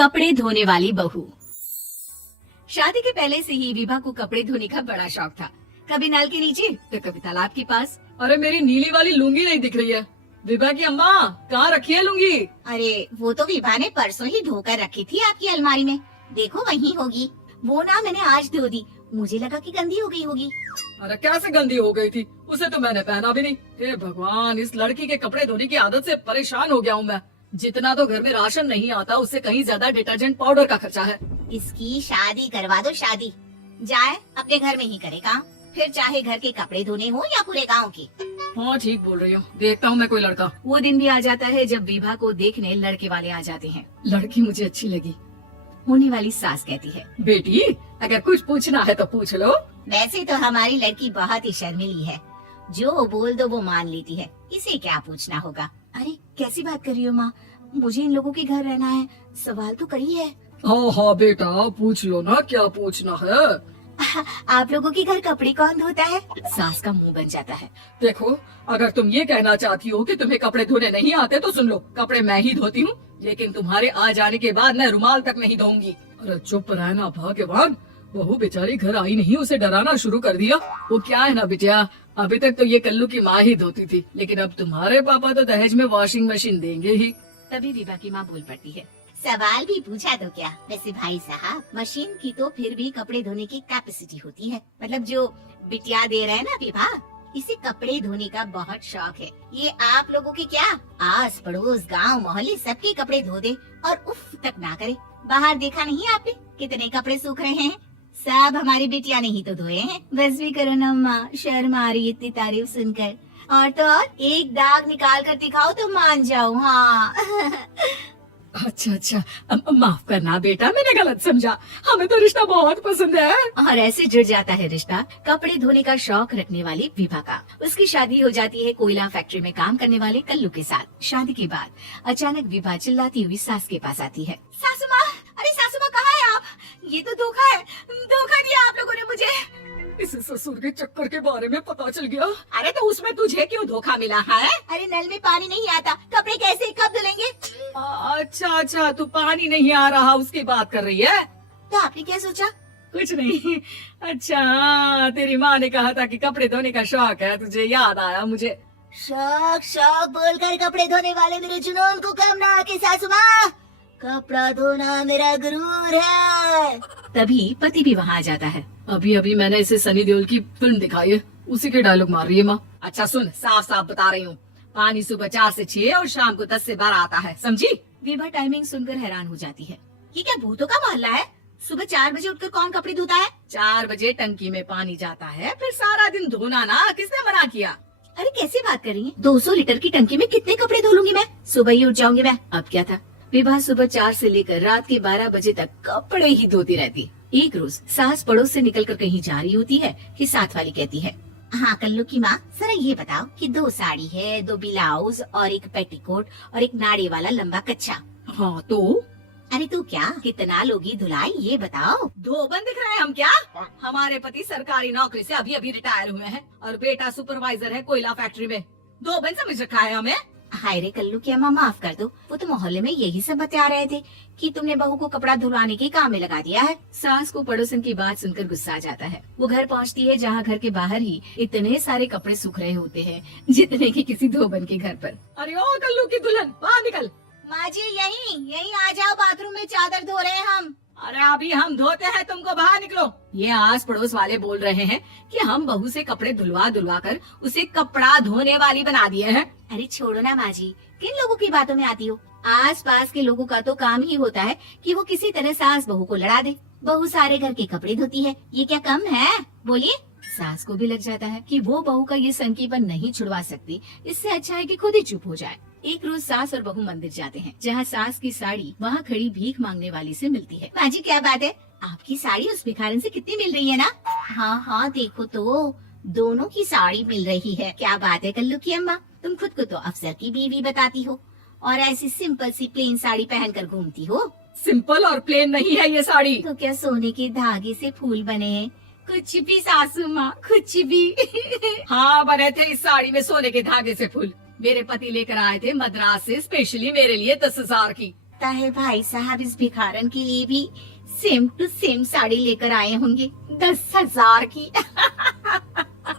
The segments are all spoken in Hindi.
कपड़े धोने वाली बहू। शादी के पहले से ही विभा को कपड़े धोने का बड़ा शौक था। कभी नल के नीचे तो कभी तालाब के पास। अरे मेरी नीली वाली लुंगी नहीं दिख रही है। विभा की अम्मा कहाँ रखी है लुंगी? अरे वो तो विभा ने परसों ही धोकर रखी थी आपकी अलमारी में, देखो वहीं होगी। वो ना मैंने आज धो दी, मुझे लगा कि गंदी हो गई होगी। अरे कैसे गंदी हो गई थी? उसे तो मैंने पहना भी नहीं। हे भगवान, इस लड़की के कपड़े धोने की आदत से परेशान हो गया हूँ मैं। जितना तो घर में राशन नहीं आता उससे कहीं ज्यादा डिटर्जेंट पाउडर का खर्चा है। इसकी शादी करवा दो, शादी जाए अपने घर में ही करे काम, फिर चाहे घर के कपड़े धोने हो या पूरे गांव के। हाँ ठीक बोल रही हूँ, देखता हूँ मैं कोई लड़का। वो दिन भी आ जाता है जब विभा को देखने लड़के वाले आ जाते हैं। लड़की मुझे अच्छी लगी। होने वाली सास कहती है, बेटी अगर कुछ पूछना है तो पूछ लो। वैसे तो हमारी लड़की बहुत ही शर्मीली है, जो बोल दो वो मान लेती है, इसे क्या पूछना होगा। अरे कैसी बात कर रही हो माँ, मुझे इन लोगों के घर रहना है, सवाल तो करिए। हाँ हाँ बेटा पूछ लो ना, क्या पूछना है। आप लोगों के घर कपड़े कौन धोता है? सास का मुंह बन जाता है। देखो अगर तुम ये कहना चाहती हो कि तुम्हें कपड़े धोने नहीं आते तो सुन लो, कपड़े मैं ही धोती हूँ, लेकिन तुम्हारे आ जाने के बाद मैं रुमाल तक नहीं धोऊंगी। अरे चुप रहना भगवान, बहू बेचारी घर आई नहीं, उसे डराना शुरू कर दिया। वो क्या है ना बिटिया, अभी तक तो ये कल्लू की माँ ही धोती थी, लेकिन अब तुम्हारे पापा तो दहेज में वॉशिंग मशीन देंगे ही। तभी विभा की माँ बोल पड़ती है, सवाल भी पूछा तो क्या। वैसे भाई साहब, मशीन की तो फिर भी कपड़े धोने की कैपेसिटी होती है। मतलब जो बिटिया दे रहे हैं ना विभा, इसे कपड़े धोने का बहुत शौक है। ये आप लोगों के क्या, आस पड़ोस गांव मोहल्ले सबके कपड़े धो दे और उफ तक ना करे। बाहर देखा नहीं आपने कितने कपड़े सूख रहे हैं? सब हमारी बिटिया ने ही तो धोए हैं। बस भी करो ना माँ, शर्म आ रही इतनी तारीफ सुनकर। और तो और एक दाग निकाल कर दिखाओ तो मान जाओ। हाँ अच्छा अच्छा, माफ करना बेटा, मैंने गलत समझा। हमें तो रिश्ता बहुत पसंद है। और ऐसे जुड़ जाता है रिश्ता कपड़े धोने का शौक रखने वाली विभा का। उसकी शादी हो जाती है कोयला फैक्ट्री में काम करने वाले कल्लू के साथ। शादी के बाद अचानक विभा चिल्लाती हुई सास के पास आती है। सासू माँ, अरे सासू माँ कहाँ है आप? ये तो धोखा है, धोखा दिया आप लोगों ने मुझे। इस ससुर के चक्कर के बारे में पता चल गया। अरे तो उसमें तुझे क्यों धोखा मिला है? अरे नल में पानी नहीं आता, कपड़े कैसे कब धुलेंगे? अच्छा अच्छा, तू पानी नहीं आ रहा उसकी बात कर रही है? तो आपने क्या सोचा? कुछ नहीं। अच्छा हाँ, तेरी माँ ने कहा था कि कपड़े धोने का शौक है तुझे, याद आया मुझे। शौक शौक बोलकर कपड़े धोने वाले मेरे जुनून को कम ना आके सासू माँ, कपड़ा धोना मेरा गुरूर है। तभी पति भी वहाँ आ जाता है। अभी अभी मैंने इसे सनी देओल की फिल्म दिखाई है, उसी के डायलॉग मार रही है माँ। अच्छा सुन, साफ साफ बता रही हूँ, पानी सुबह 4 से 6 और शाम को 10 से 12 आता है, समझी? विभा टाइमिंग सुनकर हैरान हो जाती है। ये क्या भूतों का मोहल्ला है? सुबह 4 बजे उठकर कौन कपड़े धोता है? 4 बजे टंकी में पानी जाता है, फिर सारा दिन धोना ना, किसने मना किया? अरे कैसी बात कर रही है? 200 लीटर की टंकी में कितने कपड़े धो लूंगी मैं? सुबह ही उठ जाऊंगी मैं। अब क्या था, विभा सुबह 4 से लेकर रात के 12 बजे तक कपड़े ही धोती रहती। एक रोज सास पड़ोस से निकलकर कहीं जा रही होती है कि साथ वाली कहती है, हाँ कल्लू की माँ, जरा ये बताओ कि 2 साड़ी है, 2 ब्लाउज और एक पेटीकोट और एक नाड़े वाला लंबा कच्छा। हाँ तो? अरे तू क्या कितना लोगी धुलाई, ये बताओ। धोबन दिख रहे हैं हम क्या? हमारे पति सरकारी नौकरी से अभी अभी रिटायर हुए हैं और बेटा सुपरवाइजर है कोयला फैक्ट्री में। धोबन समझ रखा है हमें? हाय रे कल्लू की अम्मा, माफ कर दो, वो तो मोहल्ले में यही सब बता रहे थे कि तुमने बहू को कपड़ा धुलाने के काम में लगा दिया है। सास को पड़ोसन की बात सुनकर गुस्सा आ जाता है। वो घर पहुंचती है जहां घर के बाहर ही इतने सारे कपड़े सूख रहे होते हैं जितने कि किसी धोबन के घर पर। अरे ओ कल्लू की दुल्हन, बाहर निकल। माँ जी यहीं आ जाओ, बाथरूम में चादर धो रहे हैं हम। अरे अभी हम धोते हैं, तुमको बाहर निकलो। ये आस पड़ोस वाले बोल रहे हैं कि हम बहू से कपड़े धुलवा कर उसे कपड़ा धोने वाली बना दिए हैं। अरे छोड़ो ना माँ जी, किन लोगों की बातों में आती हो? आस पास के लोगों का तो काम ही होता है कि वो किसी तरह सास बहू को लड़ा दे। बहू सारे घर के कपड़े धोती है, ये क्या कम है? बोलिए। सास को भी लग जाता है कि वो बहू का ये संकीपन नहीं छुड़वा सकती, इससे अच्छा है कि खुद ही चुप हो जाए। एक रोज सास और बहू मंदिर जाते हैं, जहाँ सास की साड़ी वहाँ खड़ी भीख मांगने वाली से मिलती है। माँ जी क्या बात है, आपकी साड़ी उस भिखारन से कितनी मिल रही है ना? हाँ हाँ देखो तो, दोनों की साड़ी मिल रही है। क्या बात है कल्लू की अम्मा, तुम खुद को तो अफसर की बीवी बताती हो और ऐसी सिंपल सी प्लेन साड़ी पहनकर घूमती हो। सिंपल और प्लेन नहीं है ये साड़ी। तो क्या सोने के धागे से फूल बने हैं? कुछ भी सासू माँ, कुछ भी। हाँ बने थे इस साड़ी में सोने के धागे से फूल। मेरे पति लेकर आए थे मद्रास से स्पेशली मेरे लिए 10,000 की। लगता है भाई साहब इस भिखारन के लिए भी सेम टू सेम साड़ी लेकर आए होंगे 10,000 की।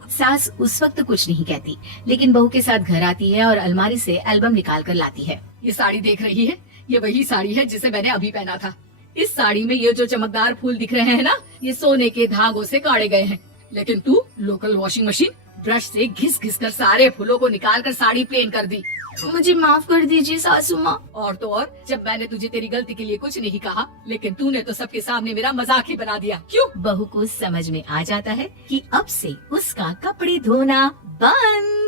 सास उस वक्त कुछ नहीं कहती, लेकिन बहू के साथ घर आती है और अलमारी से एल्बम निकाल कर लाती है। ये साड़ी देख रही है, ये वही साड़ी है जिसे मैंने अभी पहना था। इस साड़ी में ये जो चमकदार फूल दिख रहे हैं ना, ये सोने के धागों से काढ़े गए हैं। लेकिन तू लोकल वॉशिंग मशीन ब्रश से घिस घिस कर सारे फूलों को निकाल कर साड़ी प्लेन कर दी। मुझे माफ कर दीजिए सासू माँ। और तो और, जब मैंने तुझे तेरी गलती के लिए कुछ नहीं कहा, लेकिन तूने तो सबके सामने मेरा मजाक ही बना दिया। क्यों? बहू को समझ में आ जाता है कि अब से उसका कपड़े धोना बंद।